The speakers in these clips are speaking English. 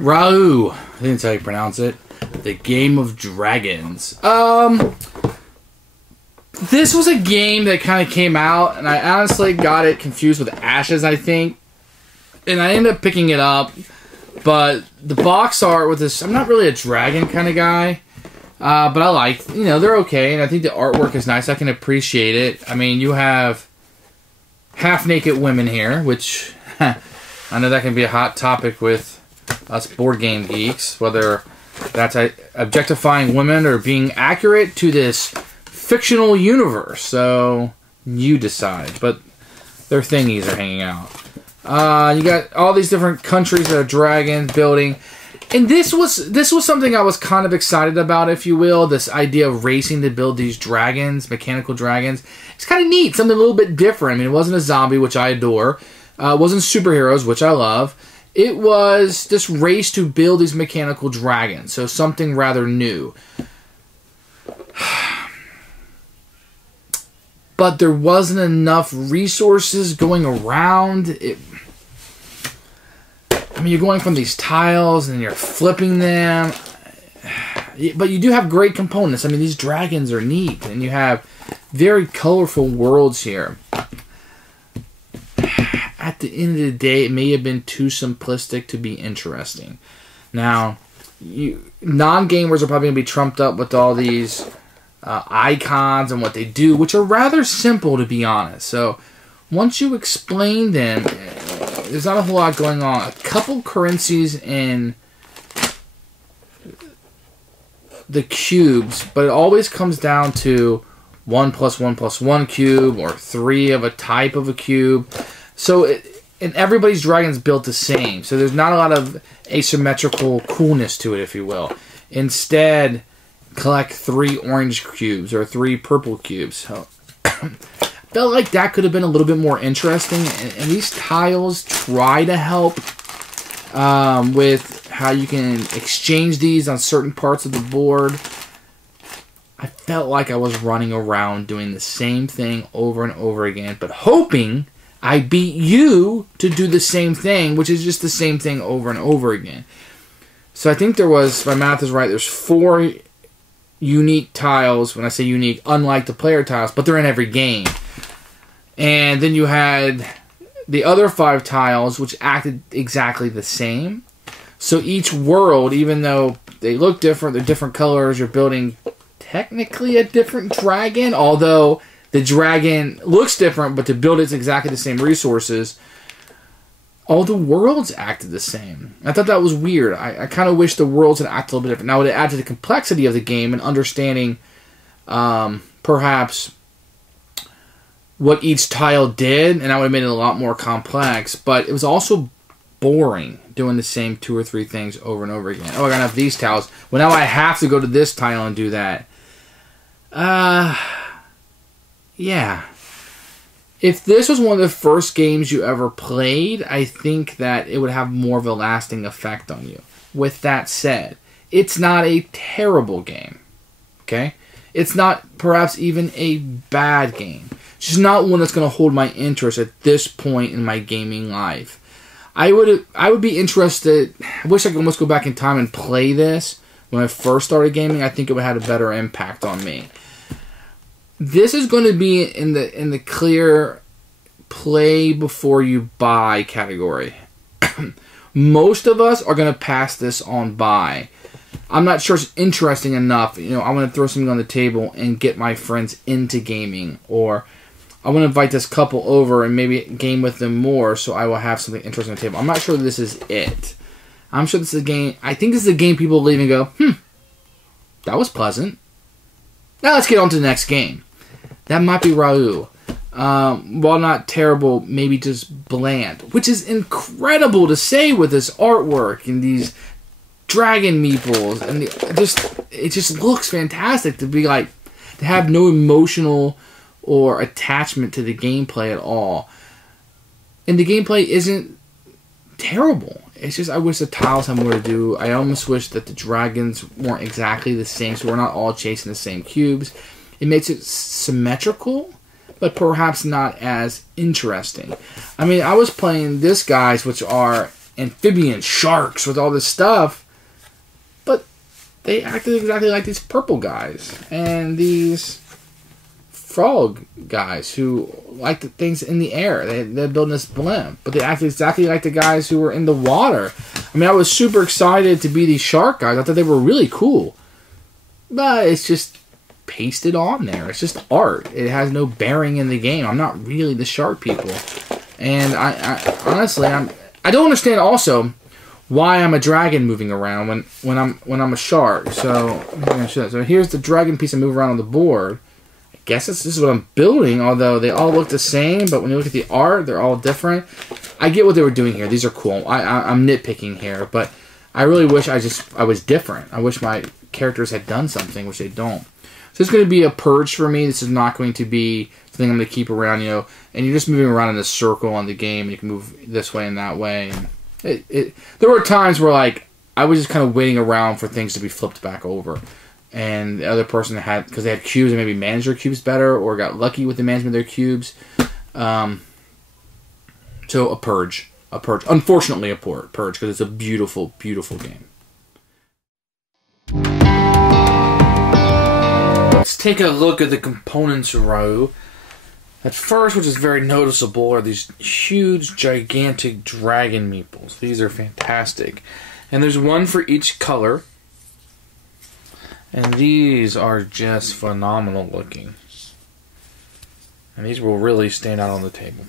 Ryu. I think that's how you pronounce it. The Game of Dragons. This was a game that kind of came out, and I honestly got it confused with Ashes, I think. And I ended up picking it up. But the box art with this... I'm not really a dragon kind of guy. But I like... You know, they're okay. And I think the artwork is nice. I can appreciate it. I mean, you have half-naked women here, which... I know that can be a hot topic with us board game geeks. Whether that's objectifying women or being accurate to this fictional universe. So, you decide. But their thingies are hanging out. You got all these different countries that are dragons building, and this was something I was kind of excited about, if you will. This idea of racing to build these dragons, mechanical dragons. It's kind of neat, something a little bit different. I mean, it wasn't a zombie, which I adore. It wasn't superheroes, which I love. It was this race to build these mechanical dragons, so something rather new. But there wasn't enough resources going around. I mean, you're going from these tiles and you're flipping them. But you do have great components. I mean, these dragons are neat. And you have very colorful worlds here. At the end of the day, it may have been too simplistic to be interesting. Now, non-gamers are probably going to be trumped up with all these icons and what they do, which are rather simple, to be honest. So, once you explain them, there's not a whole lot going on. A couple currencies in the cubes, but it always comes down to 1 + 1 + 1 cube, or 3 of a type of a cube. So, and everybody's dragon's built the same. So there's not a lot of asymmetrical coolness to it, if you will. Instead, collect 3 orange cubes or 3 purple cubes. So, felt like that could have been a little bit more interesting. And these tiles try to help with how you can exchange these on certain parts of the board. I felt like I was running around doing the same thing over and over again, but hoping I beat you to do the same thing, which is just the same thing over and over again. So I think there was, if my math is right, there's 4 unique tiles. When I say unique, unlike the player tiles, but they're in every game. And then you had the other 5 tiles, which acted exactly the same. So each world, even though they look different, they're different colors, you're building technically a different dragon, although the dragon looks different, but to build it's exactly the same resources. All the worlds acted the same. I thought that was weird. I kind of wish the worlds had acted a little bit different. Now, it would add to the complexity of the game and understanding perhaps what each tile did, and that would have made it a lot more complex. But it was also boring doing the same 2 or 3 things over and over again. Oh, I gotta have these tiles. Well, now I have to go to this tile and do that. Yeah. If this was one of the first games you ever played, I think that it would have more of a lasting effect on you. With that said, it's not a terrible game. Okay? It's not perhaps even a bad game. It's just not one that's going to hold my interest at this point in my gaming life. I would be interested. I wish I could almost go back in time and play this when I first started gaming. I think it would have had a better impact on me. This is going to be in the clear play before you buy category. Most of us are going to pass this on buy. I'm not sure it's interesting enough. You know, I want to throw something on the table and get my friends into gaming, or I want to invite this couple over and maybe game with them more, so I will have something interesting on the table. I'm not sure this is it. I'm sure this is a game. I think this is a game people leave and go, that was pleasant. Now let's get on to the next game. That might be Ryu. While not terrible, maybe just bland. Which is incredible to say with this artwork and these dragon meeples. And it just looks fantastic to be like, to have no emotional or attachment to the gameplay at all. And the gameplay isn't terrible. It's just I wish the tiles had more to do. I almost wish that the dragons weren't exactly the same, so we're not all chasing the same cubes. It makes it symmetrical, but perhaps not as interesting. I mean, I was playing this guys, which are amphibians, sharks, with all this stuff. But they acted exactly like these purple guys and these frog guys who like the things in the air. They're building this blimp, but they acted exactly like the guys who were in the water. I mean, I was super excited to be these shark guys. I thought they were really cool. But it's just pasted on there. It's just art. It has no bearing in the game. I'm not really the shark people. And I honestly, I don't understand also why I'm a dragon moving around when I'm a shark. So here's the dragon piece I move around on the board. I guess this is what I'm building, although they all look the same, but when you look at the art, they're all different. I get what they were doing here. These are cool. I'm nitpicking here, but I really wish I was different. I wish my characters had done something, which they don't. So it's going to be a purge for me. This is not going to be something I'm going to keep around, and you're just moving around in a circle on the game, and you can move this way and that way. And there were times where, like, I was just kind of waiting around for things to be flipped back over. And the other person had, because they had cubes, and maybe managed their cubes better, or got lucky with the management of their cubes. So a purge. Unfortunately, a purge, because it's a beautiful, beautiful game. Let's take a look at the components row. At first, which is very noticeable, are these huge, gigantic dragon meeples. These are fantastic. And there's one for each color. And these are just phenomenal looking. And these will really stand out on the table.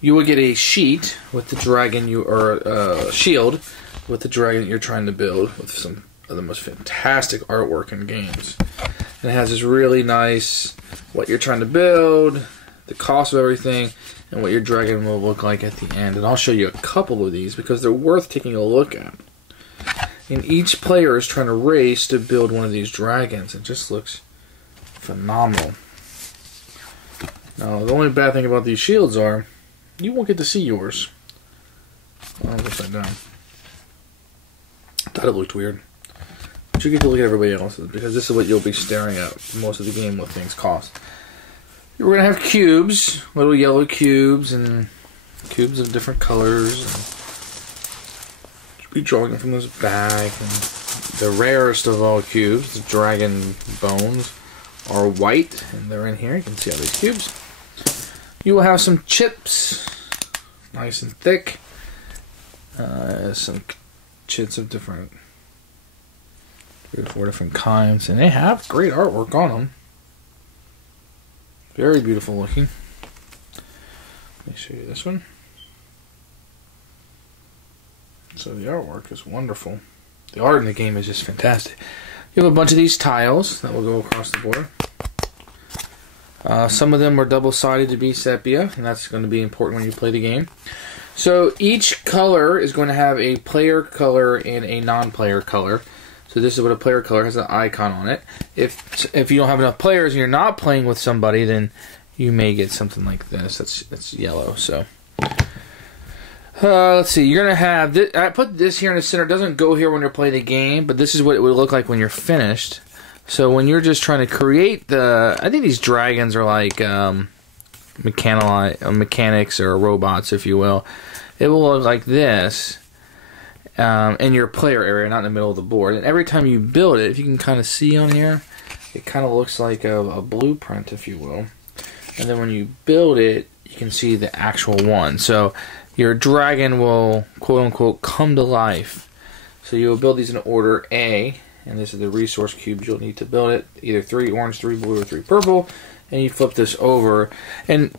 You will get a sheet with the dragon a shield with the dragon that you're trying to build with some of the most fantastic artwork in games. And it has this really nice what you're trying to build, the cost of everything, and what your dragon will look like at the end. And I'll show you a couple of these because they're worth taking a look at. And each player is trying to race to build one of these dragons. It just looks phenomenal. Now, the only bad thing about these shields are you won't get to see yours. I'll put that down. I thought it looked weird. But you get to look at everybody else's because this is what you'll be staring at most of the game, what things cost. We're going to have cubes, little yellow cubes, and cubes of different colors. And be drawing them from this bag. And the rarest of all cubes, the dragon bones, are white, and they're in here. You can see all these cubes. You will have some chips, nice and thick. Some chips of different, 3 or 4 different kinds, and they have great artwork on them. Very beautiful looking. Let me show you this one. So the artwork is wonderful. The art in the game is just fantastic. You have a bunch of these tiles that will go across the board. Some of them are double-sided to be sepia, and that's going to be important when you play the game. So each color is going to have a player color and a non-player color. So this is what a player color has, an icon on it. If you don't have enough players and you're not playing with somebody, then you may get something like this. That's yellow. So let's see. You're gonna have this. I put this here in the center. It doesn't go here when you're playing the game, but this is what it would look like when you're finished. So when you're just trying to create I think these dragons are like mechanics or robots, if you will. It will look like this in your player area, not in the middle of the board. And every time you build it, if you can kind of see on here, it kind of looks like a blueprint, if you will. And then when you build it, you can see the actual one. So your dragon will, quote-unquote, come to life. So you'll build these in order A. And this is the resource cubes you'll need to build it. Either 3 orange, 3 blue, or 3 purple. And you flip this over. And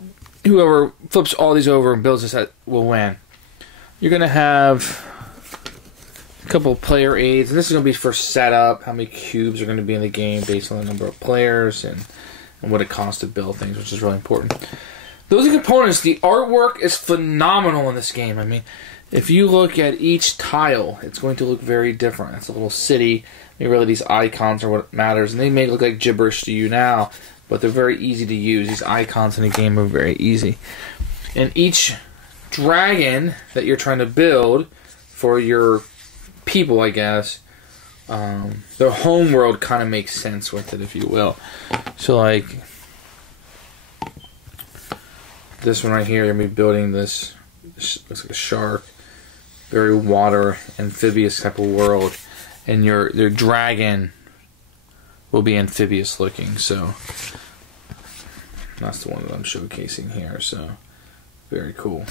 whoever flips all these over and builds this will win. You're going to have a couple of player aids. And this is going to be for setup. How many cubes are going to be in the game based on the number of players. And what it costs to build things, which is really important. Those are components. The artwork is phenomenal in this game. I mean, if you look at each tile, it's going to look very different. It's a little city. I mean, really, these icons are what matters. And they may look like gibberish to you now, but they're very easy to use. These icons in the game are very easy. And each dragon that you're trying to build for your people, I guess, their home world kind of makes sense with it, if you will. So, like, this one right here, you're going to be building this. This looks like a shark. very water, amphibious type of world. And your dragon will be amphibious looking. So that's the one that I'm showcasing here. So very cool.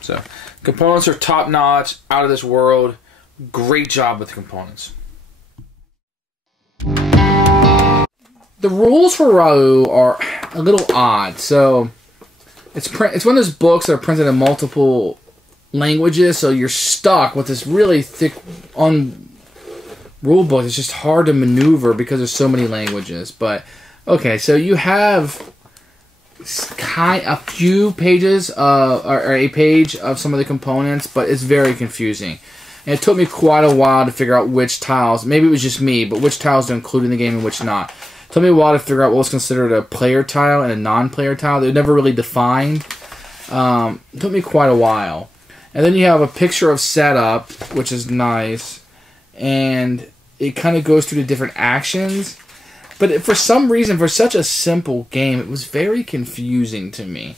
So components are top notch, out of this world. Great job with the components. The rules for Ryu are a little odd. So it's one of those books that are printed in multiple languages, so you're stuck with this really thick rule book. It's just hard to maneuver because there's so many languages. But okay, so you have a few pages or a page of some of the components, but it's very confusing. And it took me quite a while to figure out which tiles, maybe it was just me, but which tiles to include in the game and which not. It took me a while to figure out what was considered a player tile and a non-player tile. They're never really defined. It took me quite a while. And then you have a picture of setup, which is nice. And it kind of goes through the different actions. But for some reason, for such a simple game, it was very confusing to me.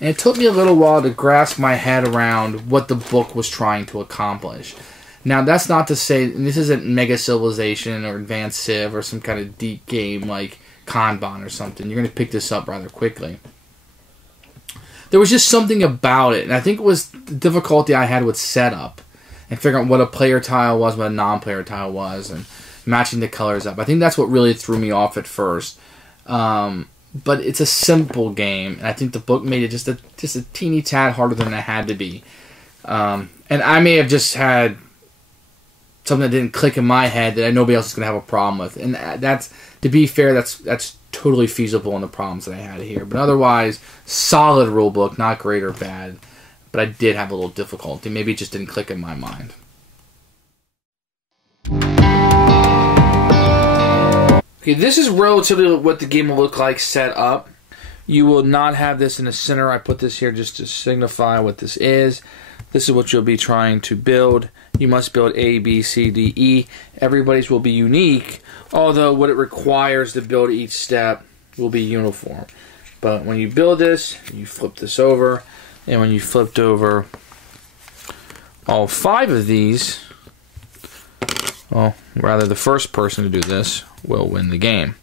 And it took me a little while to grasp my head around what the book was trying to accomplish. Now, that's not to say, and this isn't Mega Civilization or Advanced Civ or some kind of deep game like Kanban or something. You're going to pick this up rather quickly. There was just something about it, and I think it was the difficulty I had with setup and figuring out what a player tile was, what a non-player tile was, and matching the colors up. I think that's what really threw me off at first. But it's a simple game, and I think the book made it just a teeny tad harder than it had to be. And I may have just had something that didn't click in my head that nobody else is going to have a problem with. And that's, to be fair, that's totally feasible in the problems that I had here. But otherwise, solid rule book, not great or bad. But I did have a little difficulty. Maybe it just didn't click in my mind. Okay, this is relatively what the game will look like set up. You will not have this in the center. I put this here just to signify what this is. This is what you'll be trying to build. You must build A, B, C, D, E. Everybody's will be unique, although what it requires to build each step will be uniform. But when you build this, you flip this over, and when you flipped over all 5 of these, well, rather the first person to do this will win the game.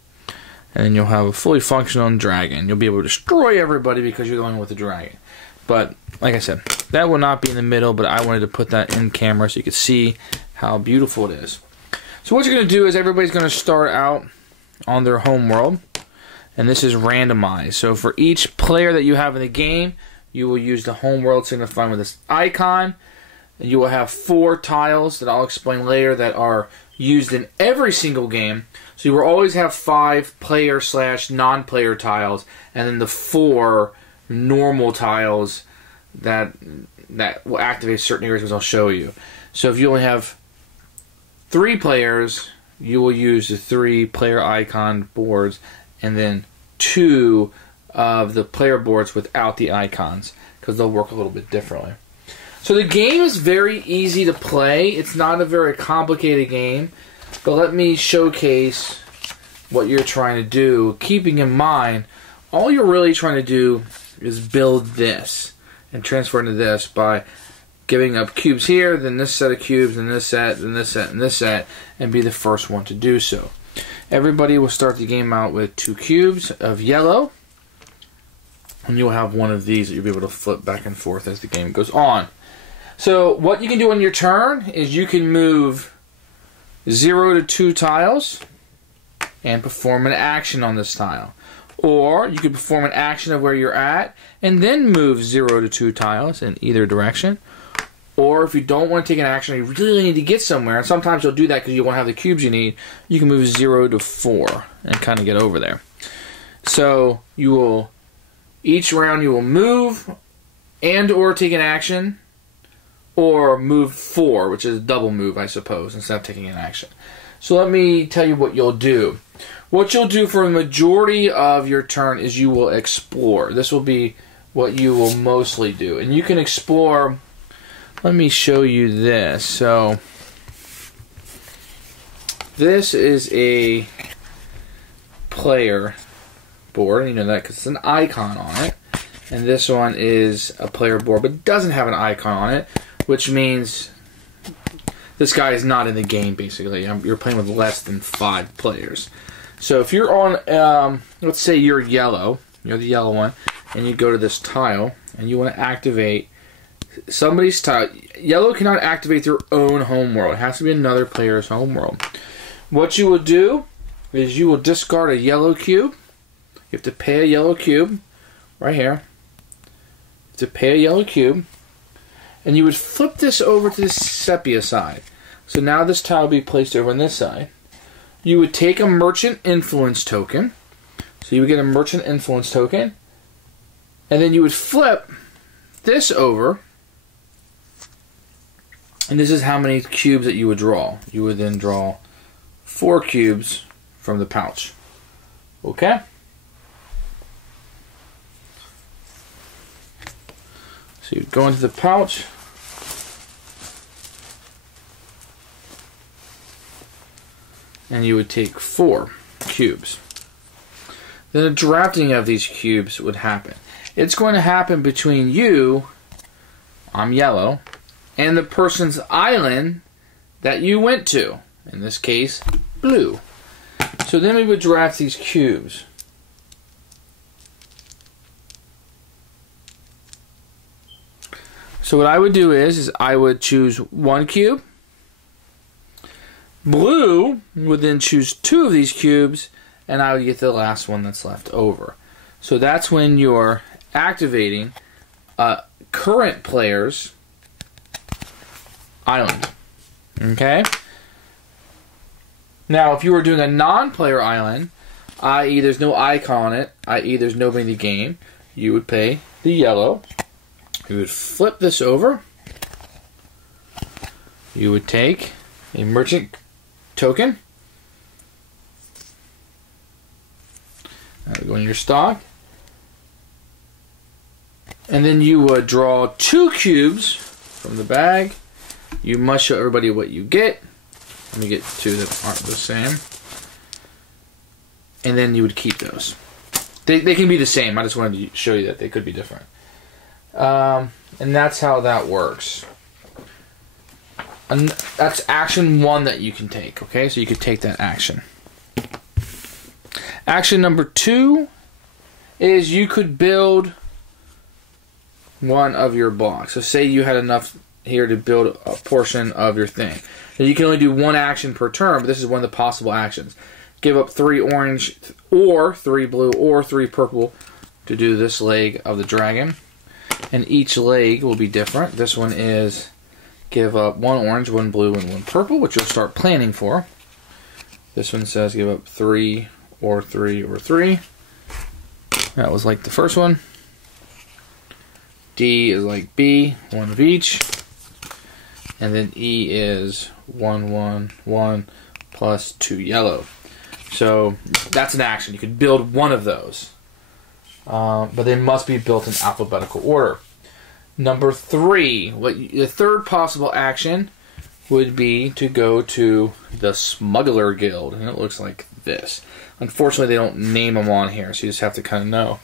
And then you'll have a fully functional dragon. You'll be able to destroy everybody because you're the one with the dragon. But, like I said, that will not be in the middle, but I wanted to put that in camera so you could see how beautiful it is. So what you're going to do is everybody's going to start out on their home world, and this is randomized. So for each player that you have in the game, you will use the home world signifying with this icon. And you will have 4 tiles that I'll explain later that are used in every single game. So you will always have 5 player / non-player tiles, and then the 4 normal tiles that will activate certain areas, as I'll show you. So if you only have 3 players, you will use the 3 player icon boards, and then 2 of the player boards without the icons, because they'll work a little bit differently. So the game is very easy to play. It's not a very complicated game, but let me showcase what you're trying to do, keeping in mind all you're really trying to do is build this and transfer into this by giving up cubes here, then this set of cubes, and this set, and this set, and this set, and be the first one to do so. Everybody will start the game out with 2 cubes of yellow, and you'll have one of these that you'll be able to flip back and forth as the game goes on. So what you can do on your turn is you can move 0 to 2 tiles and perform an action on this tile. Or you could perform an action of where you're at and then move 0 to 2 tiles in either direction. Or if you don't want to take an action, you really need to get somewhere, and sometimes you'll do that because you won't have the cubes you need, you can move 0 to 4 and kind of get over there. So you will, each round you will move and or take an action, or move 4, which is a double move, I suppose, instead of taking an action. So let me tell you what you'll do. What you'll do for a majority of your turn is you will explore. This will be what you will mostly do. And you can explore, let me show you this. So this is a player board, and you know that because it's an icon on it. And this one is a player board, but it doesn't have an icon on it, which means this guy is not in the game, basically. You're playing with less than 5 players. So if you're on, let's say you're yellow, you're the yellow one, and you go to this tile, and you want to activate somebody's tile. Yellow cannot activate their own homeworld. It has to be another player's homeworld. What you will do is you will discard a yellow cube. You have to pay a yellow cube, right here. You have to pay a yellow cube. And you would flip this over to the sepia side. So now this tile will be placed over on this side. You would take a merchant influence token. So you would get a merchant influence token. And then you would flip this over. And this is how many cubes that you would draw. You would then draw 4 cubes from the pouch. Okay? So you go into the pouch. And you would take 4 cubes. Then a drafting of these cubes would happen. It's going to happen between you, I'm yellow, and the person's island that you went to. In this case, blue. So then we would draft these cubes. So what I would do is I would choose 1 cube. Blue would then choose 2 of these cubes, and I would get the last one that's left over. So that's when you're activating current player's island. Okay? Now, if you were doing a non-player island, i.e. there's no icon on it, i.e. there's nobody in the game, you would pay the yellow. You would flip this over. You would take a merchant token. That would go in your stock. And then you would draw 2 cubes from the bag. You must show everybody what you get. Let me get 2 that aren't the same. And then you would keep those. They can be the same. I just wanted to show you that they could be different. And that's how that works. And that's action 1 that you can take. Okay, so you could take that action. Action number 2 is you could build one of your blocks. So say you had enough here to build a portion of your thing. Now you can only do 1 action per turn, but this is one of the possible actions. Give up 3 orange or 3 blue or 3 purple to do this leg of the dragon. And each leg will be different. This one is give up 1 orange, 1 blue, and 1 purple, which you'll start planning for. This one says give up 3 or 3 or 3. That was like the first one. D is like B, 1 of each. And then E is 1, 1, 1, plus 2 yellow. So that's an action. You could build one of those. But they must be built in alphabetical order. Number 3, the third possible action would be to go to the Smuggler Guild. And it looks like this. Unfortunately, they don't name them on here, so you just have to kind of know.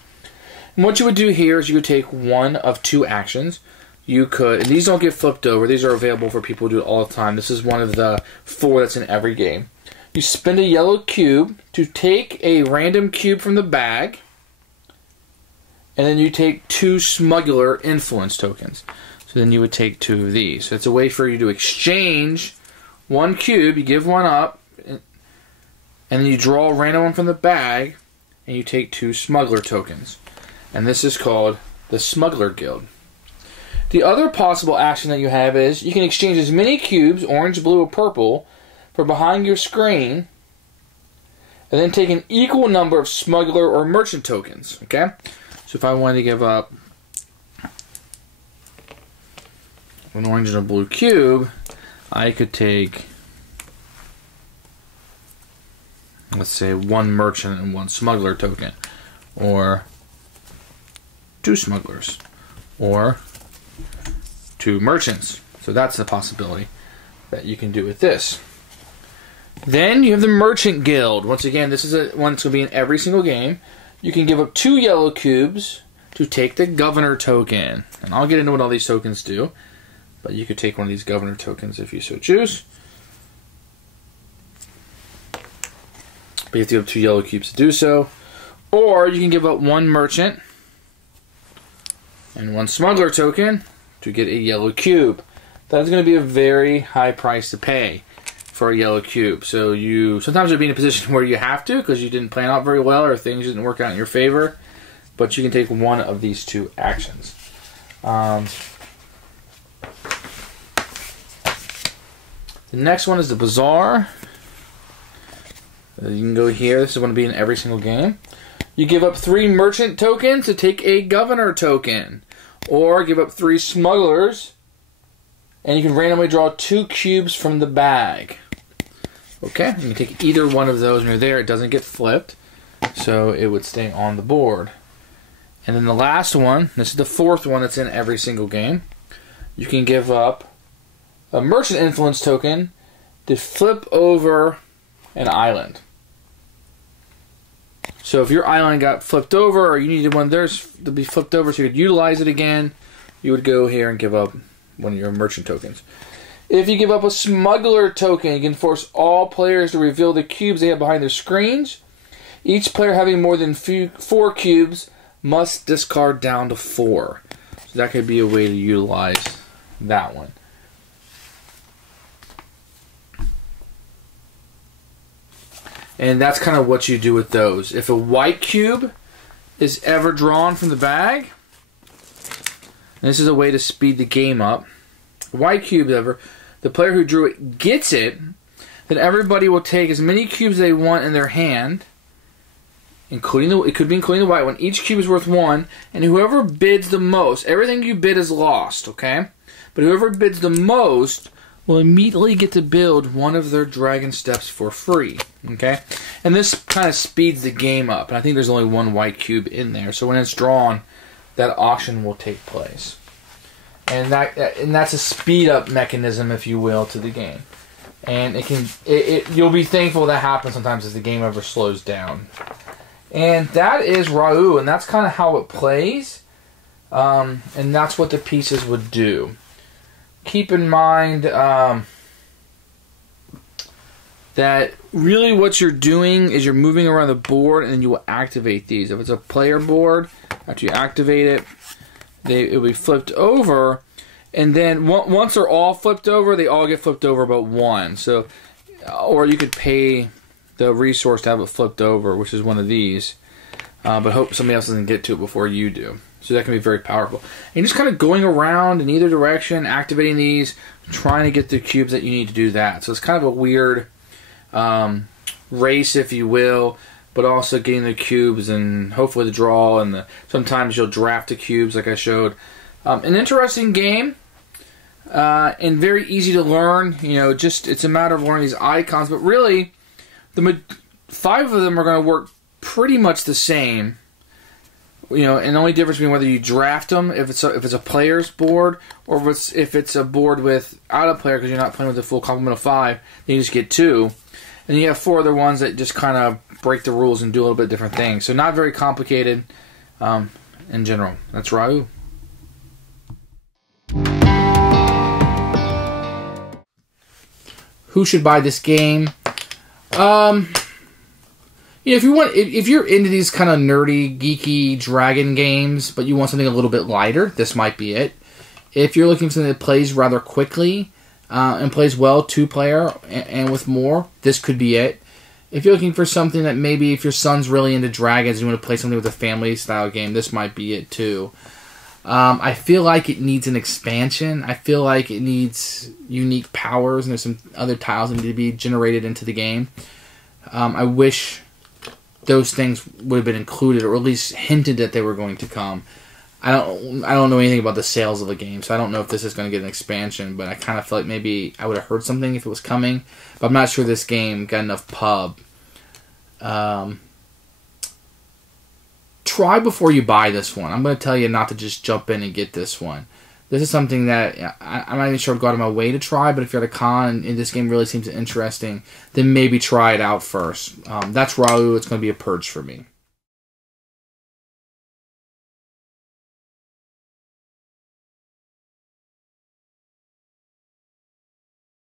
And what you would do here is you would take 1 of 2 actions. You could, and these don't get flipped over. These are available for people who do it all the time. This is one of the 4 that's in every game. You spend a yellow cube to take a random cube from the bag. And then you take 2 Smuggler Influence tokens. So then you would take 2 of these. So it's a way for you to exchange 1 cube. You give 1 up. And then you draw a random one from the bag. And you take 2 Smuggler tokens. And this is called the Smuggler Guild. The other possible action that you have is you can exchange as many cubes, orange, blue, or purple, from behind your screen. And then take an equal number of Smuggler or Merchant tokens. Okay? So if I wanted to give up an orange and a blue cube, I could take, let's say, 1 merchant and 1 smuggler token. Or 2 smugglers. Or 2 merchants. So that's the possibility that you can do with this. Then you have the Merchant Guild. Once again, this is one that's going to be in every single game. You can give up 2 yellow cubes to take the Governor token. And I'll get into what all these tokens do. But you could take one of these governor tokens if you so choose. But you have to give up 2 yellow cubes to do so. Or you can give up 1 merchant and 1 smuggler token to get a yellow cube. That's going to be a very high price to pay for a yellow cube. So you sometimes you'll be in a position where you have to because you didn't plan out very well or things didn't work out in your favor. But you can take one of these 2 actions. The next one is the Bazaar. You can go here. This is going to be in every single game. You give up 3 merchant tokens to take a governor token. Or give up 3 smugglers. And you can randomly draw 2 cubes from the bag. Okay, you can take either one of those when you're there. It doesn't get flipped. So it would stay on the board. And then the last one, this is the 4th one that's in every single game. You can give up a merchant influence token to flip over an island. So if your island got flipped over or you needed one of theirs to be flipped over so you could utilize it again, you would go here and give up one of your merchant tokens. If you give up a smuggler token, you can force all players to reveal the cubes they have behind their screens. Each player having more than 4 cubes must discard down to 4. So that could be a way to utilize that one. And that's kind of what you do with those. If a white cube is ever drawn from the bag, and this is a way to speed the game up. White cube ever, the player who drew it gets it, then everybody will take as many cubes they want in their hand, including it could be including the white one. Each cube is worth 1, and whoever bids the most, everything you bid is lost, okay? But whoever bids the most will immediately get to build one of their dragon steps for free, okay? And this kind of speeds the game up, and I think there's only 1 white cube in there, so when it's drawn, that auction will take place. And that's a speed up mechanism, if you will, to the game. And you'll be thankful that happens sometimes as the game ever slows down. And that is Ryu, and that's kind of how it plays. And that's what the pieces would do. Keep in mind that really what you're doing is you're moving around the board and then you will activate these. If it's a player board, after you activate it, it will be flipped over, and then once they're all flipped over, they all get flipped over but 1. So, or you could pay the resource to have it flipped over, which is one of these, but hope somebody else doesn't get to it before you do. So that can be very powerful. And just kind of going around in either direction, activating these, trying to get the cubes that you need to do that. So it's kind of a weird race, if you will, but also getting the cubes and hopefully the draw, and sometimes you'll draft the cubes like I showed. An interesting game and very easy to learn. You know, just it's a matter of learning these icons, but really, 5 of them are going to work pretty much the same. You know, and the only difference between whether you draft them, if it's a player's board, or if it's a board without a player because you're not playing with the full complement of 5, then you just get 2. And you have 4 other ones that just kind of break the rules and do a little bit different things. So not very complicated in general. That's Ryu. Who should buy this game? You know, if you're into these kind of nerdy, geeky dragon games, but you want something a little bit lighter, this might be it. If you're looking for something that plays rather quickly and plays well, 2-player and with more, this could be it. If you're looking for something that maybe if your son's really into dragons and you want to play something with a family-style game, this might be it too. I feel like it needs an expansion. I feel like it needs unique powers, and there's some other tiles that need to be generated into the game. I wish those things would have been included, or at least hinted that they were going to come. I don't know anything about the sales of the game, so I don't know if this is going to get an expansion, but I kind of feel like maybe I would have heard something if it was coming, but I'm not sure this game got enough pub. Try before you buy this one. I'm going to tell you not to just jump in and get this one. This is something that I'm not even sure I'd go out of my way to try, but if you're at a con and this game really seems interesting, then maybe try it out first. That's Ryu. It's going to be a purge for me.